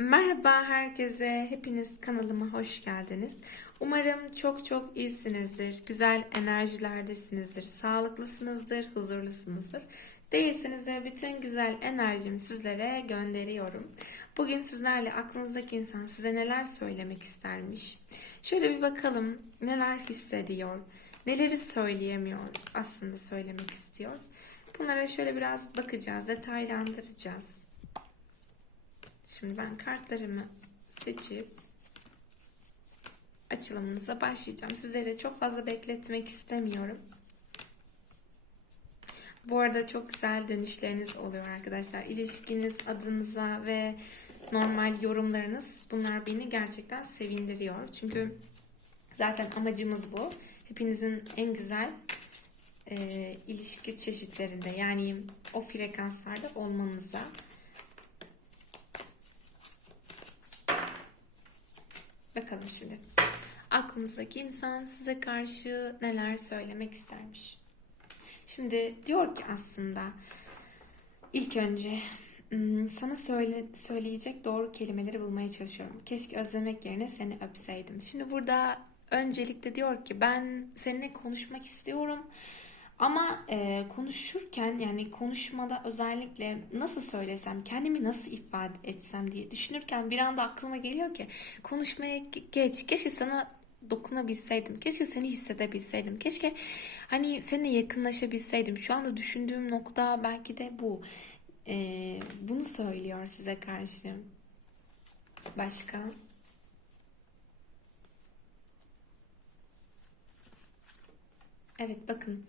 Merhaba herkese, hepiniz kanalıma hoş geldiniz. Umarım çok çok iyisinizdir, güzel enerjilerdesinizdir, sağlıklısınızdır, huzurlusunuzdur. Değilseniz de bütün güzel enerjimi sizlere gönderiyorum. Bugün sizlerle aklınızdaki insan size neler söylemek istermiş. Şöyle bir bakalım neler hissediyor, neleri söyleyemiyor aslında söylemek istiyor. Bunlara şöyle biraz bakacağız, detaylandıracağız. Şimdi ben kartlarımı seçip açılımımıza başlayacağım. Sizleri çok fazla bekletmek istemiyorum. Bu arada çok güzel dönüşleriniz oluyor arkadaşlar. İlişkiniz adınıza ve normal yorumlarınız bunlar beni gerçekten sevindiriyor. Çünkü zaten amacımız bu. Hepinizin en güzel e, ilişki çeşitlerinde yani o frekanslarda olmanıza Bakalım şimdi. Aklınızdaki insan size karşı neler söylemek istermiş? Şimdi diyor ki aslında ilk önce "Hmm, sana söyle, söyleyecek doğru kelimeleri bulmaya çalışıyorum. Keşke özlemek yerine seni öpseydim. Şimdi burada öncelikle diyor ki ben seninle konuşmak istiyorum. Ama e, konuşurken yani konuşmada özellikle nasıl söylesem, kendimi nasıl ifade etsem diye düşünürken bir anda aklıma geliyor ki konuşmaya ge- geç. Keşke sana dokunabilseydim. Keşke seni hissedebilseydim. Keşke hani seninle yakınlaşabilseydim. Şu anda düşündüğüm nokta belki de bu. E, bunu söylüyor size karşı. Başka? Evet bakın.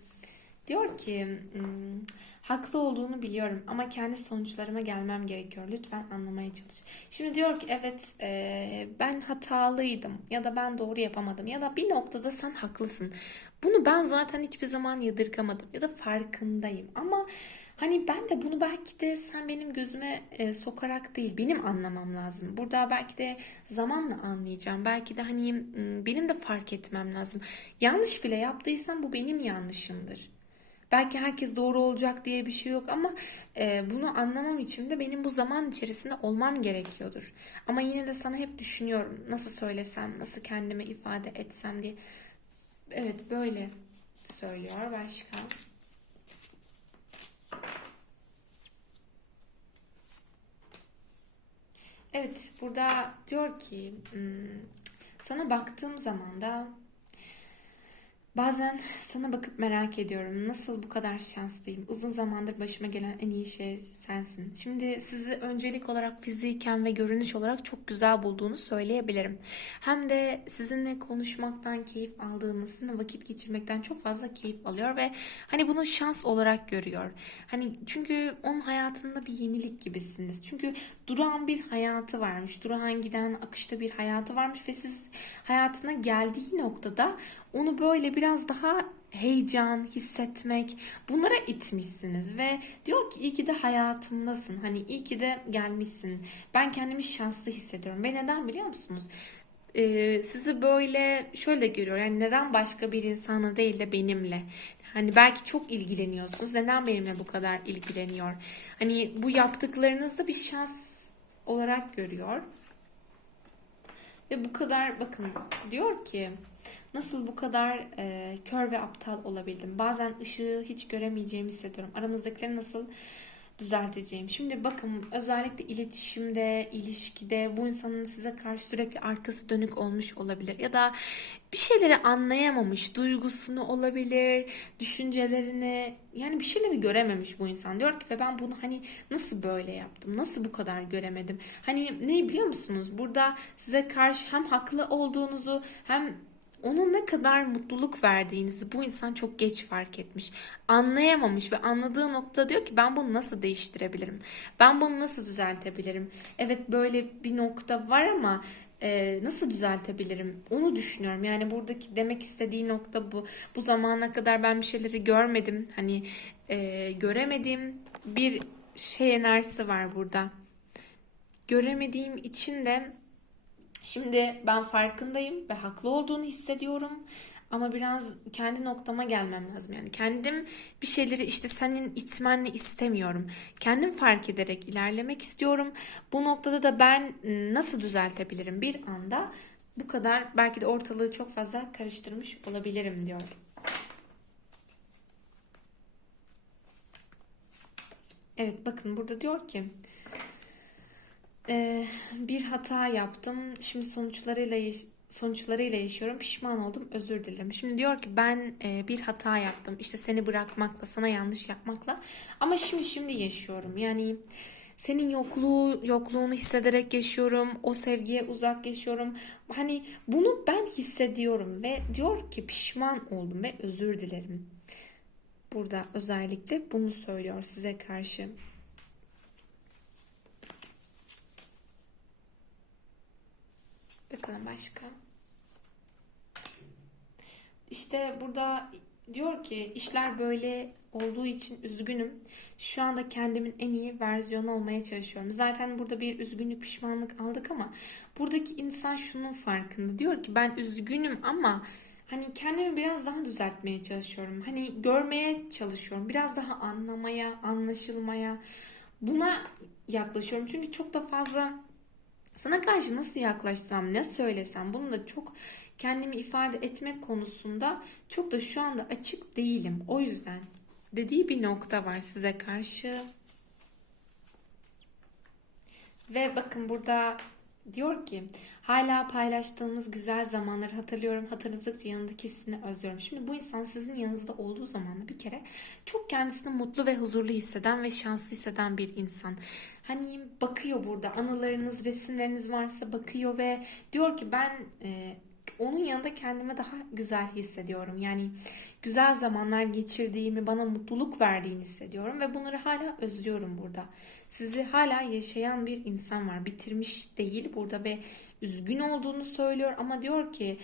Diyor ki "Hmm, haklı olduğunu biliyorum ama kendi sonuçlarıma gelmem gerekiyor. Lütfen anlamaya çalış. Şimdi diyor ki evet e, ben hatalıydım ya da ben doğru yapamadım ya da bir noktada sen haklısın. Bunu ben zaten hiçbir zaman yadırgamadım ya da farkındayım ama hani ben de bunu belki de sen benim gözüme e, sokarak değil benim anlamam lazım. Burada belki de zamanla anlayacağım. Belki de hani hmm, benim de fark etmem lazım. Yanlış bile yaptıysam bu benim yanlışımdır. Belki herkes doğru olacak diye bir şey yok ama e, bunu anlamam için de benim bu zaman içerisinde olmam gerekiyordur. Ama yine de sana hep düşünüyorum. Nasıl söylesem, nasıl kendime ifade etsem diye. Evet böyle söylüyor başka. Evet burada diyor ki hmm, sana baktığım zaman da Bazen sana bakıp merak ediyorum. Nasıl bu kadar şanslıyım? Uzun zamandır başıma gelen en iyi şey sensin. Şimdi sizi öncelik olarak fiziken ve görünüş olarak çok güzel bulduğunu söyleyebilirim. Hem de sizinle konuşmaktan keyif aldığını, sizinle vakit geçirmekten çok fazla keyif alıyor ve hani bunu şans olarak görüyor. Hani çünkü onun hayatında bir yenilik gibisiniz. Çünkü durağan bir hayatı varmış. Durağan giden akışta bir hayatı varmış ve siz hayatına geldiği noktada onu böyle biraz daha heyecan, hissetmek bunlara itmişsiniz ve diyor ki iyi ki de hayatımdasın. Hani iyi ki de gelmişsin. Ben kendimi şanslı hissediyorum. Ve neden biliyor musunuz? Ee, sizi böyle şöyle görüyor. Yani neden başka bir insana değil de benimle? Hani belki çok ilgileniyorsunuz. Neden benimle bu kadar ilgileniyor? Hani bu yaptıklarınızda bir şans olarak görüyor. Ve bu kadar bakın diyor ki nasıl bu kadar e, kör ve aptal olabildim? Bazen ışığı hiç göremeyeceğimi hissediyorum. Aramızdakileri nasıl düzelteceğim? Şimdi bakın özellikle iletişimde, ilişkide bu insanın size karşı sürekli arkası dönük olmuş olabilir. Ya da bir şeyleri anlayamamış, duygusunu olabilir, düşüncelerini yani bir şeyleri görememiş bu insan. Diyor ki ve ben bunu hani nasıl böyle yaptım? Nasıl bu kadar göremedim? Hani ne biliyor musunuz? Burada size karşı hem haklı olduğunuzu hem ona ne kadar mutluluk verdiğinizi bu insan çok geç fark etmiş. Anlayamamış ve anladığı nokta diyor ki ben bunu nasıl değiştirebilirim? Ben bunu nasıl düzeltebilirim? Evet böyle bir nokta var ama e, nasıl düzeltebilirim? Onu düşünüyorum. Yani buradaki demek istediği nokta bu. Bu zamana kadar ben bir şeyleri görmedim. Hani e, göremediğim bir şey enerjisi var burada. Göremediğim için de Şimdi ben farkındayım ve haklı olduğunu hissediyorum. Ama biraz kendi noktama gelmem lazım. Yani kendim bir şeyleri işte senin itmenle istemiyorum. Kendim fark ederek ilerlemek istiyorum. Bu noktada da ben nasıl düzeltebilirim bir anda? Bu kadar belki de ortalığı çok fazla karıştırmış olabilirim diyor. Evet bakın burada diyor ki "Ee, bir hata yaptım. Şimdi sonuçlarıyla sonuçlarıyla yaşıyorum. Pişman oldum. Özür dilerim. Şimdi diyor ki ben e, bir hata yaptım. İşte seni bırakmakla, sana yanlış yapmakla. Ama şimdi şimdi yaşıyorum. Yani senin yokluğu yokluğunu hissederek yaşıyorum. O sevgiye uzak yaşıyorum. Hani bunu ben hissediyorum ve diyor ki pişman oldum ve özür dilerim. Burada özellikle bunu söylüyor size karşı. Bakalım başka. İşte burada diyor ki işler böyle olduğu için üzgünüm. Şu anda kendimin en iyi versiyonu olmaya çalışıyorum. Zaten burada bir üzgünlük, pişmanlık aldık ama buradaki insan şunun farkında. Diyor ki ben üzgünüm ama hani kendimi biraz daha düzeltmeye çalışıyorum. Hani görmeye çalışıyorum. Biraz daha anlamaya, anlaşılmaya buna yaklaşıyorum. Çünkü çok da fazla sana karşı nasıl yaklaşsam, ne söylesem bunu da çok kendimi ifade etmek konusunda çok da şu anda açık değilim. O yüzden dediği bir nokta var size karşı. Ve bakın burada diyor ki hala paylaştığımız güzel zamanları hatırlıyorum. Hatırladıkça yanındaki hissini özlüyorum. Şimdi bu insan sizin yanınızda olduğu zaman bir kere çok kendisini mutlu ve huzurlu hisseden ve şanslı hisseden bir insan. Hani bakıyor burada anılarınız, resimleriniz varsa bakıyor ve diyor ki ben e, onun yanında kendimi daha güzel hissediyorum. Yani güzel zamanlar geçirdiğimi, bana mutluluk verdiğini hissediyorum ve bunları hala özlüyorum burada. Sizi hala yaşayan bir insan var. Bitirmiş değil burada ve üzgün olduğunu söylüyor ama diyor ki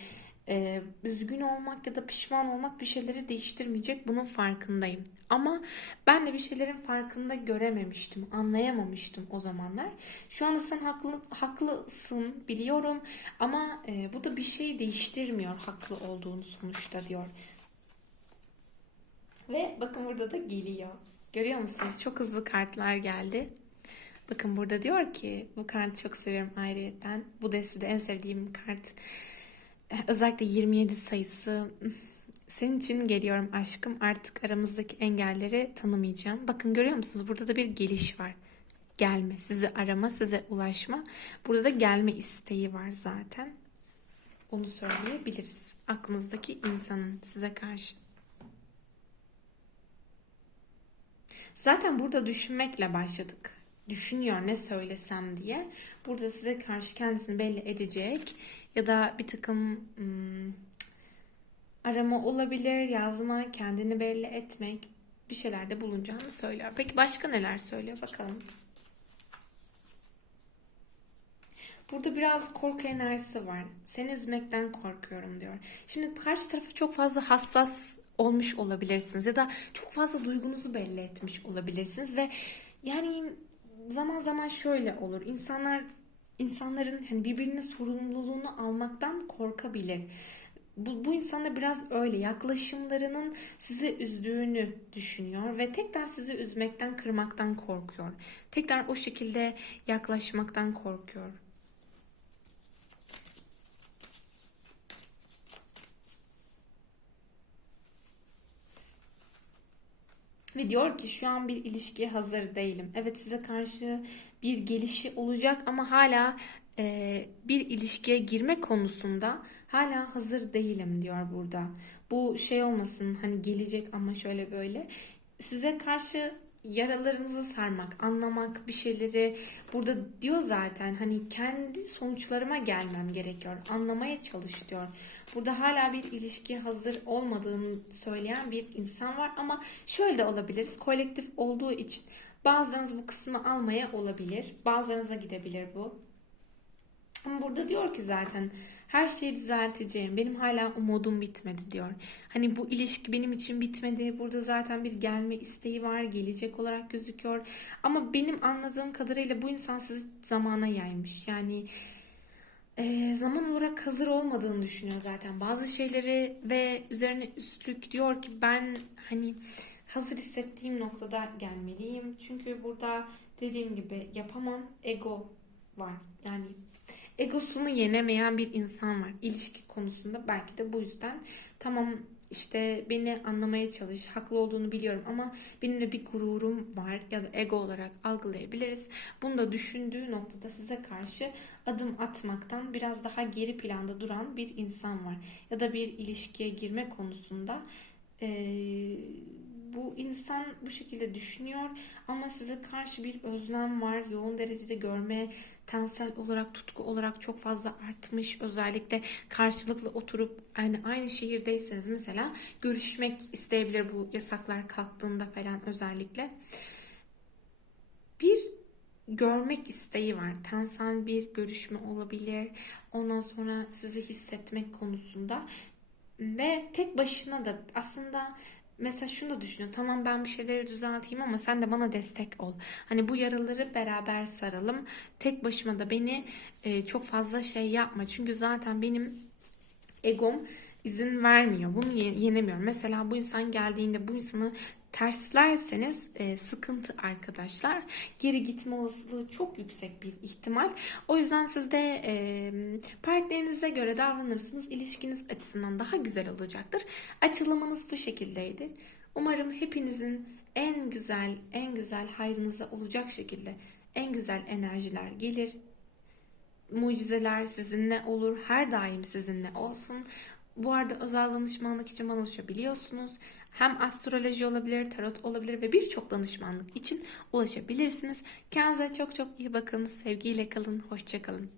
e, üzgün olmak ya da pişman olmak bir şeyleri değiştirmeyecek. Bunun farkındayım. Ama ben de bir şeylerin farkında görememiştim, anlayamamıştım o zamanlar. Şu anda sen haklı, haklısın biliyorum ama e, bu da bir şey değiştirmiyor haklı olduğunu sonuçta diyor. Ve bakın burada da geliyor. Görüyor musunuz? Çok hızlı kartlar geldi. Bakın burada diyor ki bu kartı çok seviyorum ayrıyetten. Bu destede en sevdiğim kart. Özellikle 27 sayısı. Senin için geliyorum aşkım. Artık aramızdaki engelleri tanımayacağım. Bakın görüyor musunuz? Burada da bir geliş var. Gelme, sizi arama, size ulaşma. Burada da gelme isteği var zaten. Onu söyleyebiliriz. Aklınızdaki insanın size karşı. Zaten burada düşünmekle başladık. Düşünüyor ne söylesem diye. Burada size karşı kendisini belli edecek ya da bir takım hmm, arama olabilir, yazma, kendini belli etmek bir şeylerde bulunacağını söylüyor. Peki başka neler söylüyor bakalım. Burada biraz korku enerjisi var. Seni üzmekten korkuyorum diyor. Şimdi karşı tarafa çok fazla hassas olmuş olabilirsiniz ya da çok fazla duygunuzu belli etmiş olabilirsiniz ve yani zaman zaman şöyle olur. İnsanlar insanların hani birbirinin sorumluluğunu almaktan korkabilir. Bu, bu insanlar biraz öyle yaklaşımlarının sizi üzdüğünü düşünüyor ve tekrar sizi üzmekten, kırmaktan korkuyor. Tekrar o şekilde yaklaşmaktan korkuyor. Ve diyor ki şu an bir ilişkiye hazır değilim. Evet size karşı bir gelişi olacak ama hala e, bir ilişkiye girme konusunda hala hazır değilim diyor burada. Bu şey olmasın hani gelecek ama şöyle böyle. Size karşı yaralarınızı sarmak, anlamak, bir şeyleri burada diyor zaten hani kendi sonuçlarıma gelmem gerekiyor. Anlamaya çalış diyor. Burada hala bir ilişkiye hazır olmadığını söyleyen bir insan var ama şöyle de olabiliriz. Kolektif olduğu için bazılarınız bu kısmı almaya olabilir. Bazılarınıza gidebilir bu. Ama burada diyor ki zaten her şeyi düzelteceğim. Benim hala umudum bitmedi diyor. Hani bu ilişki benim için bitmedi. Burada zaten bir gelme isteği var. Gelecek olarak gözüküyor. Ama benim anladığım kadarıyla bu insan sizi zamana yaymış. Yani e, zaman olarak hazır olmadığını düşünüyor zaten. Bazı şeyleri ve üzerine üstlük diyor ki ben hani hazır hissettiğim noktada gelmeliyim. Çünkü burada dediğim gibi yapamam. Ego var. Yani egosunu yenemeyen bir insan var. İlişki konusunda belki de bu yüzden tamam işte beni anlamaya çalış. Haklı olduğunu biliyorum ama benim de bir gururum var ya da ego olarak algılayabiliriz. Bunu da düşündüğü noktada size karşı adım atmaktan biraz daha geri planda duran bir insan var. Ya da bir ilişkiye girme konusunda eee, bu insan bu şekilde düşünüyor ama size karşı bir özlem var. Yoğun derecede görme, tensel olarak, tutku olarak çok fazla artmış. Özellikle karşılıklı oturup yani aynı şehirdeyseniz mesela görüşmek isteyebilir bu yasaklar kalktığında falan özellikle. Bir görmek isteği var. Tensel bir görüşme olabilir. Ondan sonra sizi hissetmek konusunda. Ve tek başına da aslında mesela şunu da düşünün. Tamam ben bir şeyleri düzelteyim ama sen de bana destek ol. Hani bu yaraları beraber saralım. Tek başıma da beni e, çok fazla şey yapma. Çünkü zaten benim egom izin vermiyor. Bunu ye- yenemiyorum. Mesela bu insan geldiğinde bu insanı terslerseniz e, sıkıntı arkadaşlar. Geri gitme olasılığı çok yüksek bir ihtimal. O yüzden siz de e, partnerinize göre davranırsınız. İlişkiniz açısından daha güzel olacaktır. Açılımınız bu şekildeydi. Umarım hepinizin en güzel, en güzel hayrınıza olacak şekilde en güzel enerjiler gelir mucizeler sizinle olur. Her daim sizinle olsun. Bu arada özel danışmanlık için bana ulaşabiliyorsunuz. Hem astroloji olabilir, tarot olabilir ve birçok danışmanlık için ulaşabilirsiniz. Kendinize çok çok iyi bakın. Sevgiyle kalın. Hoşça kalın.